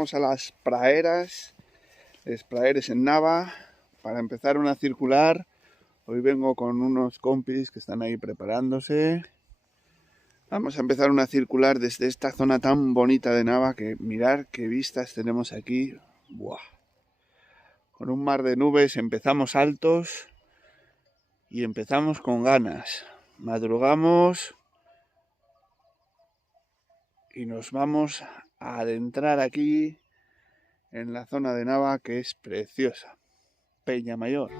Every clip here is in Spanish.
vamos a las praeras, les praeres en Nava, para empezar una circular. Hoy vengo con unos compis que están ahí preparándose. Vamos a empezar una circular desde esta zona tan bonita de Nava, que mirar qué vistas tenemos aquí. ¡Buah! Con un mar de nubes empezamos altos y empezamos con ganas. Madrugamos y nos vamos a adentrar aquí en la zona de Nava, que es preciosa. Peñamayor.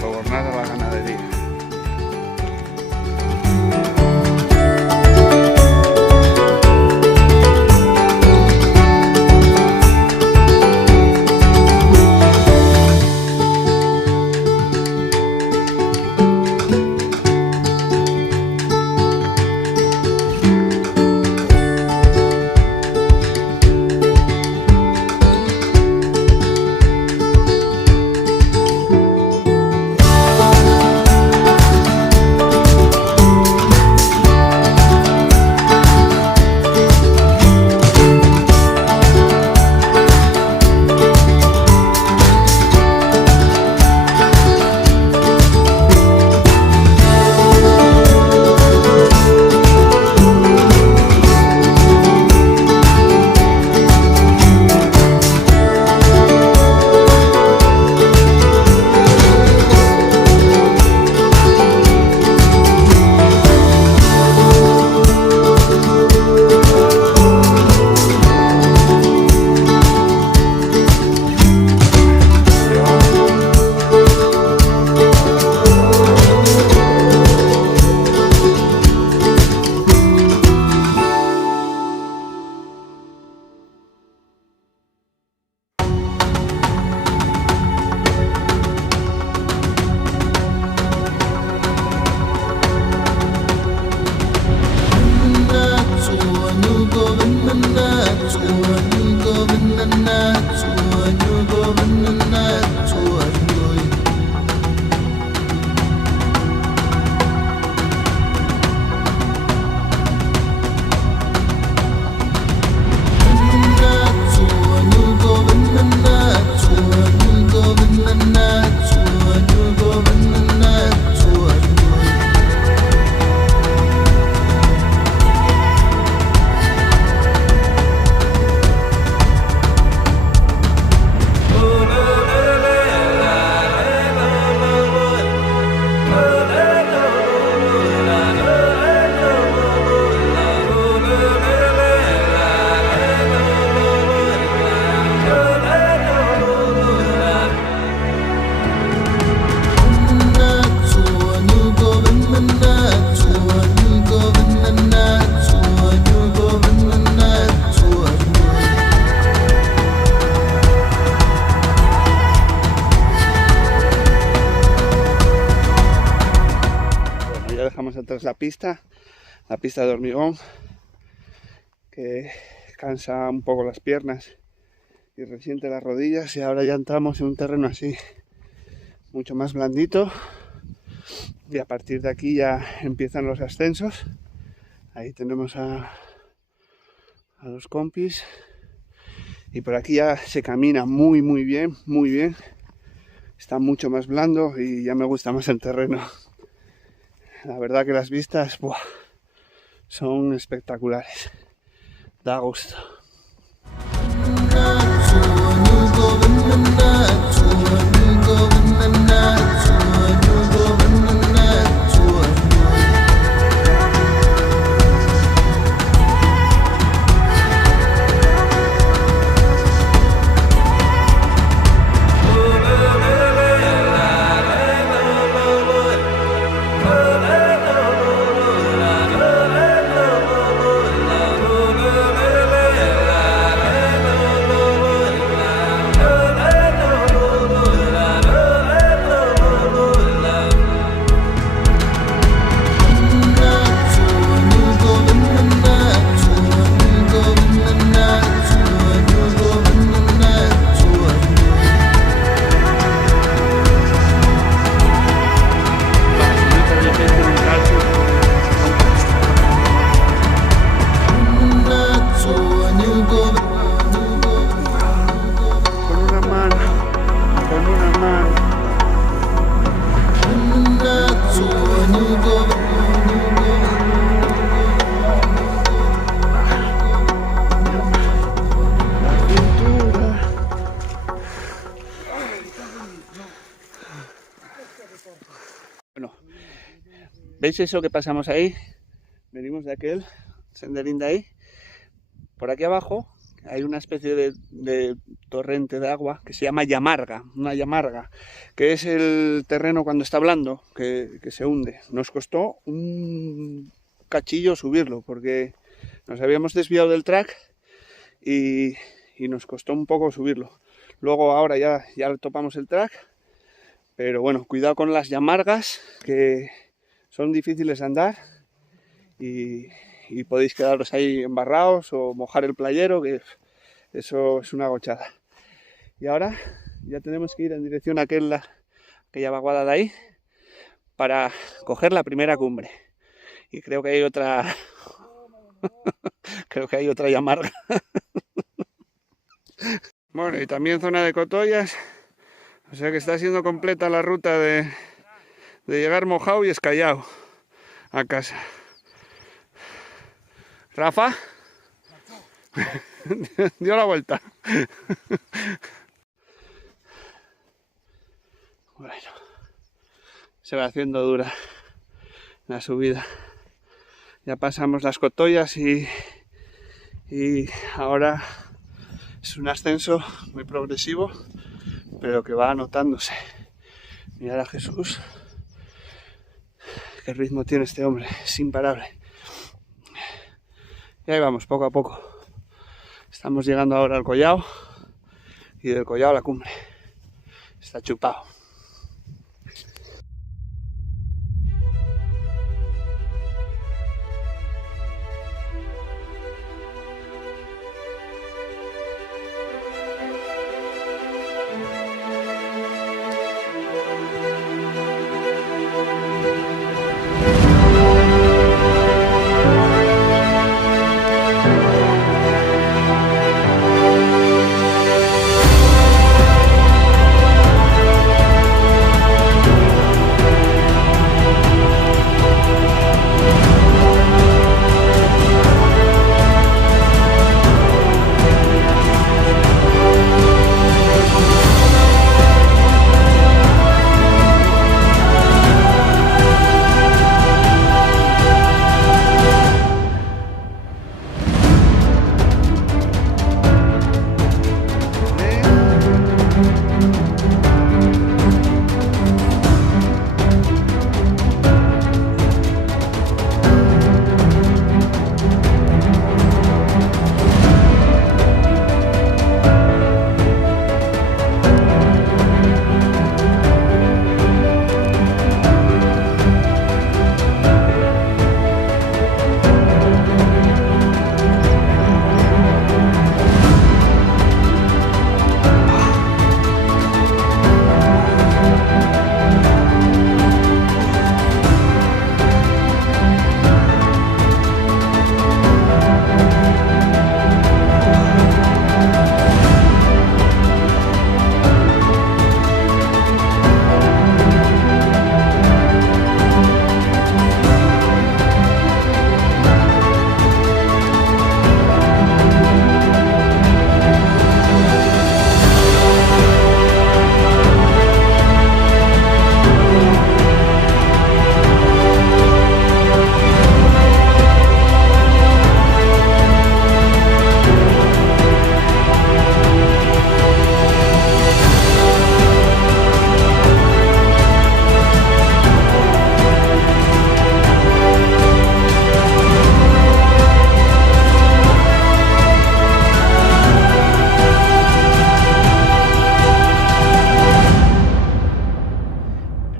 Sobornar a la ganadería. Dejamos atrás la pista de hormigón, que cansa un poco las piernas y resiente las rodillas, y ahora ya entramos en un terreno así mucho más blandito, y a partir de aquí ya empiezan los ascensos. Ahí tenemos a los compis, y por aquí ya se camina muy bien, está mucho más blando y ya me gusta más el terreno. La verdad que las vistas son espectaculares, da gusto. ¿Veis eso que pasamos ahí? Venimos de aquel senderín de ahí. Por aquí abajo hay una especie de torrente de agua que se llama llamarga, una llamarga, que es el terreno cuando está blando, que se hunde. Nos costó un cachillo subirlo porque nos habíamos desviado del track y nos costó un poco subirlo. Luego ahora ya topamos el track, pero bueno, cuidado con las llamargas que son difíciles de andar y podéis quedaros ahí embarrados o mojar el playero, que eso es una gochada. Y ahora ya tenemos que ir en dirección a aquella vaguada de ahí para coger la primera cumbre. Y creo que hay otra creo que hay otra llamarga. Bueno, y también zona de Cotoyas, o sea que está siendo completa la ruta de llegar mojado y escayado a casa. Rafa dio la vuelta. Bueno, se va haciendo dura la subida. Ya pasamos las Cotoyas y ahora es un ascenso muy progresivo, pero que va anotándose. Mirad a Jesús, qué ritmo tiene este hombre, es imparable. Y ahí vamos, poco a poco. Estamos llegando ahora al collao y del collao a la cumbre. Está chupado.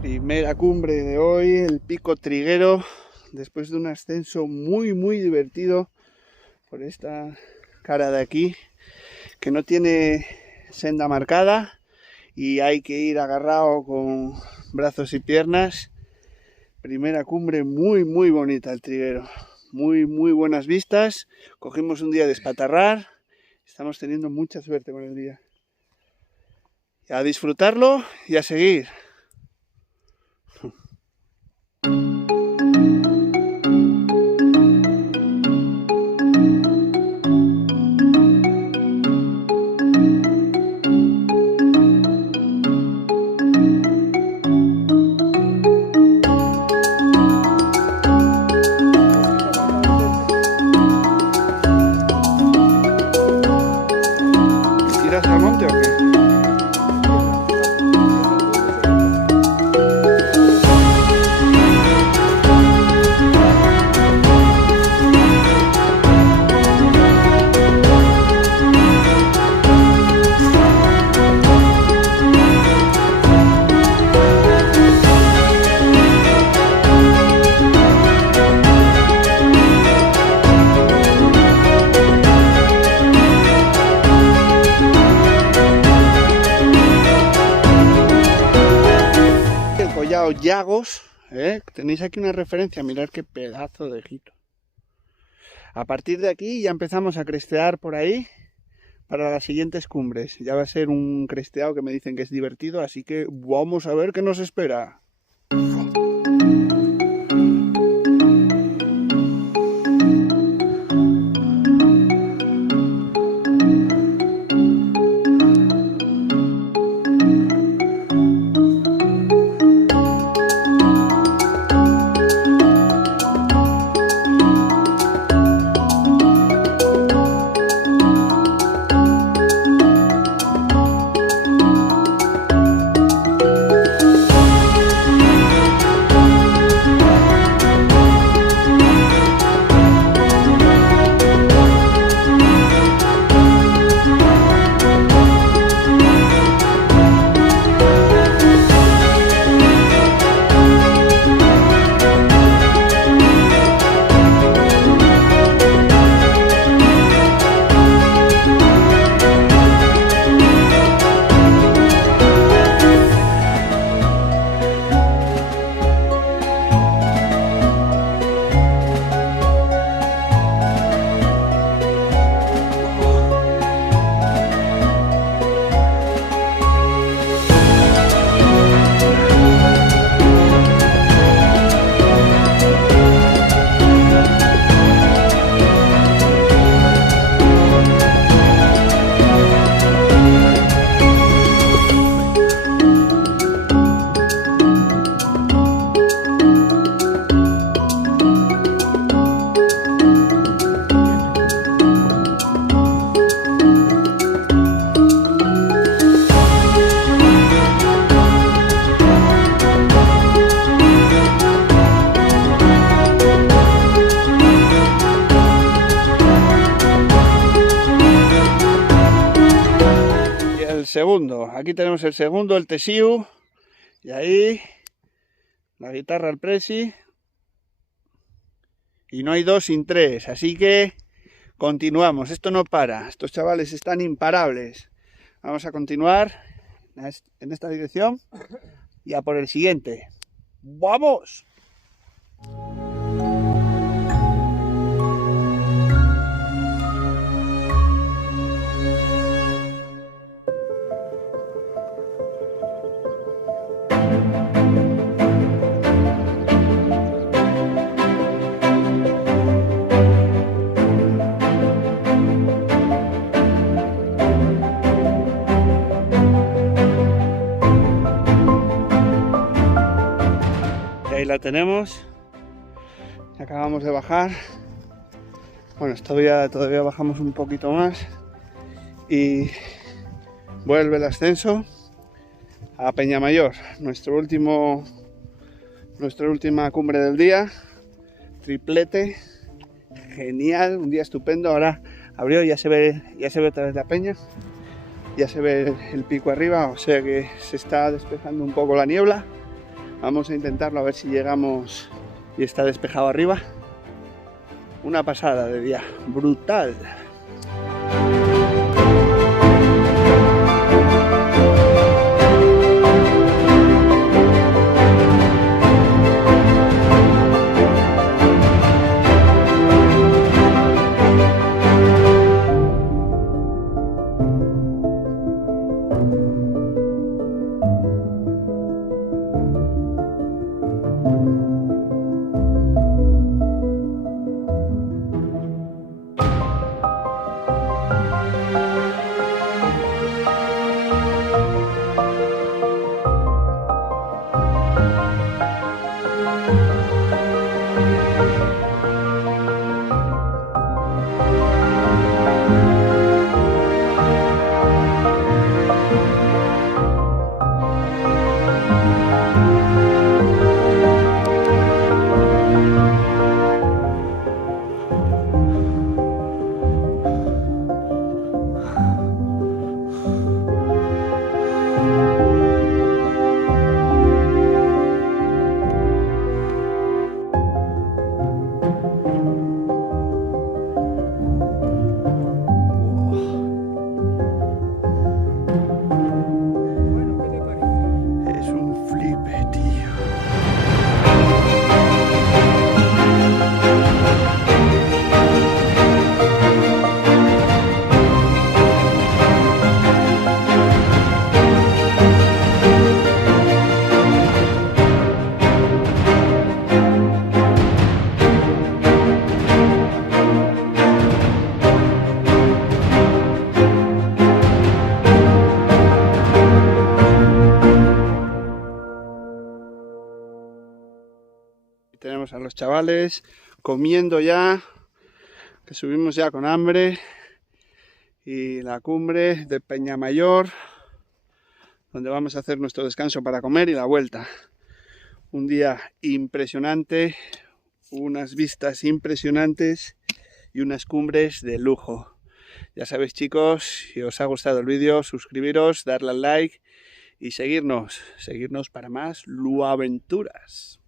Primera cumbre de hoy, el Pico Triguero, después de un ascenso muy divertido por esta cara de aquí, que no tiene senda marcada y hay que ir agarrado con brazos y piernas. Primera cumbre muy bonita el Triguero, muy buenas vistas. Cogimos un día de espatarrar, estamos teniendo mucha suerte con el día. Y a disfrutarlo y a seguir. Collao Llagos, tenéis aquí una referencia, mirad qué pedazo de hito. A partir de aquí ya empezamos a crestear por ahí para las siguientes cumbres. Ya va a ser un cresteado que me dicen que es divertido, así que vamos a ver qué nos espera. Segundo, aquí tenemos el segundo, el Tesiu, y ahí la guitarra al presi, y no hay dos sin tres, así que continuamos, esto no para, estos chavales están imparables. Vamos a continuar en esta dirección y a por el siguiente. ¡Vamos! Ahí la tenemos, acabamos de bajar, bueno, todavía bajamos un poquito más y vuelve el ascenso a Peñamayor, nuestra última cumbre del día, triplete, genial, un día estupendo. Ahora abrió, ya se ve otra vez la peña, ya se ve el pico arriba, o sea que se está despejando un poco la niebla. Vamos a intentarlo a ver si llegamos y está despejado arriba. Una pasada de día, brutal. tenemos a los chavales comiendo ya, que subimos ya con hambre. Y la cumbre de Peñamayor, donde vamos a hacer nuestro descanso para comer y la vuelta. Un día impresionante, unas vistas impresionantes y unas cumbres de lujo. Ya sabéis, chicos, si os ha gustado el vídeo, suscribiros, darle al like y seguirnos para más luaventuras.